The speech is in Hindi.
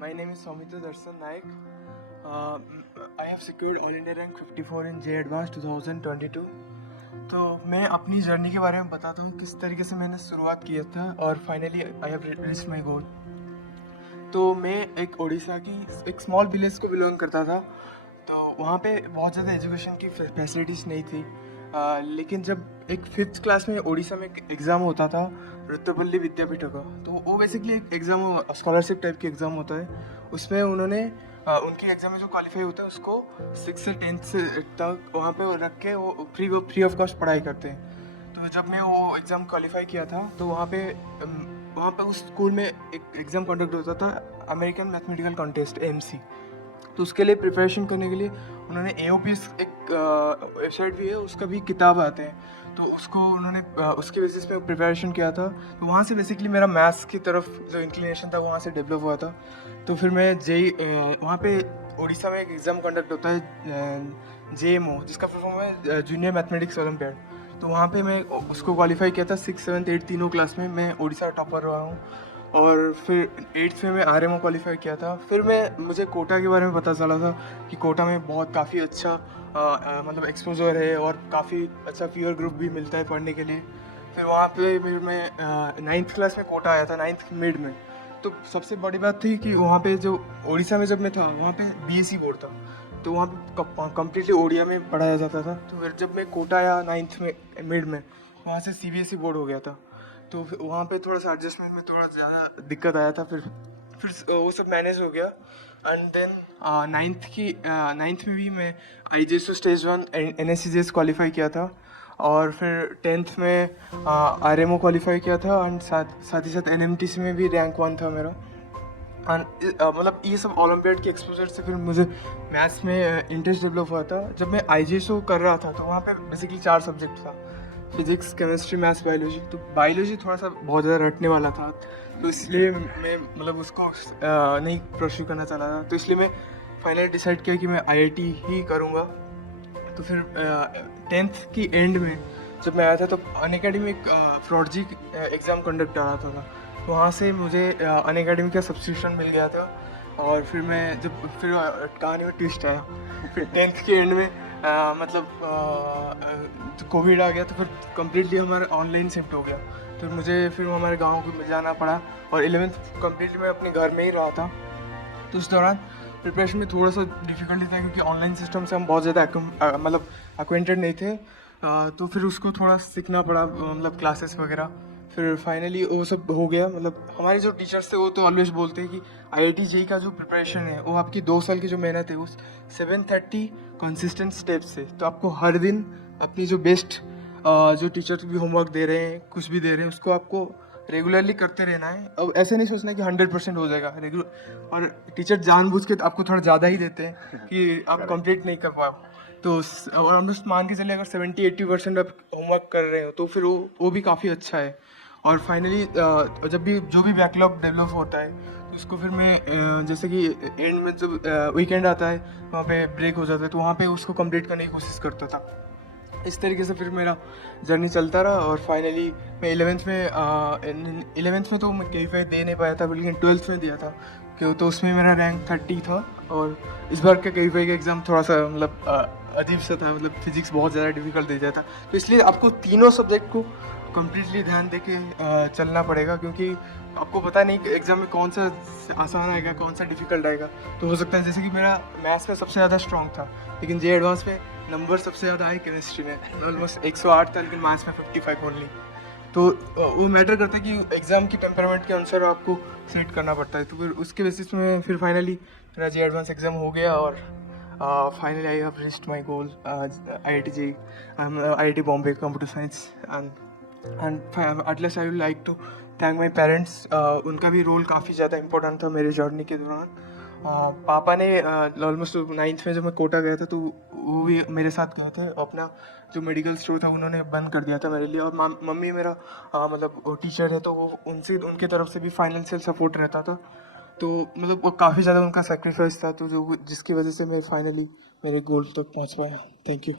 My name is Soumitra Darshan Naik. I have secured All India Rank 54 in J Advanced 2022. तो मैं अपनी जर्नी के बारे में बताता हूँ किस तरीके से मैंने शुरुआत किया था और finally I have reached my गोल। तो मैं एक उड़ीसा की एक स्मॉल विलेज को बिलोंग करता था। तो वहाँ पे बहुत ज़्यादा एजुकेशन की फैसिलिटीज़ नहीं थी। लेकिन जब एक 5th क्लास में उड़ीसा में एक एग्ज़ाम होता था रुद्रपल्ली विद्यापीठ का, तो वो बेसिकली एक एग्ज़ाम स्कॉलरशिप टाइप की एग्ज़ाम होता है। उसमें उन्होंने उनकी एग्ज़ाम में जो क्वालिफाई होता है उसको 6 से 10th से तक वहाँ पे रख के वो फ्री ऑफ कॉस्ट पढ़ाई करते हैं। तो जब मैं वो एग्ज़ाम क्वालिफाई किया था तो वहाँ पे उस स्कूल में एक एग्ज़ाम कंडक्ट होता था, अमेरिकन मैथमेटिकल कॉन्टेस्ट AMC। तो उसके लिए प्रिपरेशन करने के लिए उन्होंने AOPS एक वेबसाइट भी है, उसका भी किताब आते हैं। तो उसको उन्होंने उसके बेसिस पे प्रिपरेशन किया था। तो वहाँ से बेसिकली मेरा मैथ्स की तरफ जो इंक्लिनेशन था वहाँ से डेवलप हुआ था। तो फिर मैं वहाँ पे उड़ीसा में एक एग्ज़ाम कंडक्ट होता है JMO, जिसका फुल फॉर्म है जूनियर मैथमेटिक्स ओलंपियाड। तो वहाँ पे मैं उसको क्वालिफाई किया था 6, 7, 8 तीनों क्लास में। मैं उड़ीसा टॉपर रहा हूँ। और फिर 8th में मैं RMO क्वालिफाई किया था। फिर मुझे कोटा के बारे में पता चला था कि कोटा में काफ़ी अच्छा मतलब एक्सपोजर है और काफ़ी अच्छा पीयर ग्रुप भी मिलता है पढ़ने के लिए। फिर वहाँ पे फिर मैं 9th क्लास में कोटा आया था, 9th मिड में। तो सबसे बड़ी बात थी कि वहाँ पे जो उड़ीसा में जब मैं था वहाँ पे BSc बोर्ड था, तो वहाँ पे कम्प्लीटली ओडिया में पढ़ाया जाता था। तो फिर जब मैं कोटा आया 9th में मिड में, वहाँ से CBSE बोर्ड हो गया था। तो वहाँ पे थोड़ा सा एडजस्टमेंट में थोड़ा ज़्यादा दिक्कत आया था। फिर वो सब मैनेज हो गया। एंड देन 9th में भी मैं IJSO स्टेज 1 NSCJS क्वालिफाई किया था। और फिर 10th में RMO क्वालिफाई किया था। एंड साथ ही साथ NMTC में भी रैंक 1 था मेरा। मतलब ये सब ओलंपियाड के एक्सपोजर से फिर मुझे मैथ्स में इंटरेस्ट डेवलप हुआ था। जब मैं IJSO कर रहा था तो वहाँ पे बेसिकली 4 सब्जेक्ट था, फिजिक्स, केमिस्ट्री, मैथ्स, बायोलॉजी। तो बायोलॉजी थोड़ा सा बहुत ज़्यादा रटने वाला था, तो इसलिए मैं मतलब उसको नहीं परस्यू करना चाह रहा था। तो इसलिए मैं फाइनली डिसाइड किया कि मैं IIT ही करूँगा। तो फिर 10th की एंड में जब मैं आया था तो अनअकैडमी एक फ्रॉडजी एग्ज़ाम कंडक्ट आ रहा था। तो वहाँ से मुझे अनअकैडमी का सब्सक्रिप्शन मिल गया था। और फिर कहानी में ट्विस्ट आया। फिर 10th के एंड में कोविड आ गया, तो फिर कम्प्लीटली हमारा ऑनलाइन शिफ्ट हो गया। तो मुझे फिर हमारे गाँव को जाना पड़ा। और 11th कम्प्लीटली मैं अपने घर में ही रहा था। तो उस दौरान प्रिपरेशन में थोड़ा सा डिफ़िकल्टी था, क्योंकि ऑनलाइन सिस्टम से हम बहुत ज़्यादा मतलब अक्वेंटेड नहीं थे। तो फिर उसको थोड़ा सीखना पड़ा, मतलब क्लासेस वगैरह। फिर फाइनली वो सब हो गया। मतलब हमारे जो टीचर्स थे वो तो ऑलवेज बोलते हैं कि IIT JEE का जो प्रिपरेशन है वो आपकी 2 साल की जो मेहनत है उस 730 कंसिस्टेंट स्टेप्स से। तो आपको हर दिन अपनी जो बेस्ट जो टीचर भी होमवर्क दे रहे हैं, कुछ भी दे रहे हैं, उसको आपको रेगुलरली करते रहना है। अब ऐसे नहीं सोचना कि 100% हो जाएगा रेगुलर। और टीचर जानबूझ के आपको थोड़ा ज़्यादा ही देते हैं कि आप कंप्लीट नहीं कर पाओ। तो और हम लोग मान के चले अगर 70-80% आप होमवर्क कर रहे हो तो फिर वो भी काफ़ी अच्छा है। और फाइनली जब भी जो भी बैकलॉग डेवलप होता है तो उसको फिर मैं जैसे कि एंड में जब वीकेंड आता है वहाँ पे ब्रेक हो जाता है, तो वहाँ पे उसको कंप्लीट करने की कोशिश करता था। इस तरीके से फिर मेरा जर्नी चलता रहा। और फाइनली मैं 11th में तो मैं KV दे नहीं पाया था, लेकिन 12th में दिया था क्यों, तो उसमें मेरा रैंक 30 था। और इस बार का KV का एग्ज़ाम थोड़ा सा मतलब अजीब सा था, मतलब फिजिक्स बहुत ज़्यादा डिफिकल्ट दे जाता। तो इसलिए आपको तीनों सब्जेक्ट को कम्प्लीटली ध्यान दे के चलना पड़ेगा, क्योंकि आपको पता नहीं कि एग्ज़ाम में कौन सा आसान आएगा, कौन सा डिफिकल्ट आएगा। तो हो सकता है जैसे कि मेरा मैथ्स में सबसे ज़्यादा स्ट्रॉन्ग था, लेकिन J एडवांस में नंबर सबसे ज़्यादा आए केमिस्ट्री में, ऑलमोस्ट 108 था, लेकिन मैथ्स में 55 ओनली। तो वो मैटर करता है कि एग्ज़ाम की टेम्परामेंट के अनुसार आपको सेट करना पड़ता है। तो फिर उसके बेसिस में फिर फाइनली मेरा J एडवांस एग्ज़ाम हो गया। और finally I have reached my goal, IIT JEE, IIT Bombay computer science. And at last I would like to thank my parents. उनका भी रोल काफ़ी ज़्यादा इंपॉर्टेंट था मेरे जर्नी के दौरान। पापा ने ऑलमोस्ट 9th में जब मैं कोटा गया था तो वो भी मेरे साथ गए थे। अपना जो मेडिकल स्टोर था उन्होंने बंद कर दिया था मेरे लिए। और मम्मी मेरा मतलब वो टीचर है, तो वो उनके तरफ से भी फाइनेंशियल सपोर्ट रहता था। तो मतलब वो काफ़ी ज़्यादा उनका सेक्रीफाइस था, तो जो जिसकी वजह से मैं फाइनली मेरे गोल तक पहुंच पाया। Thank you.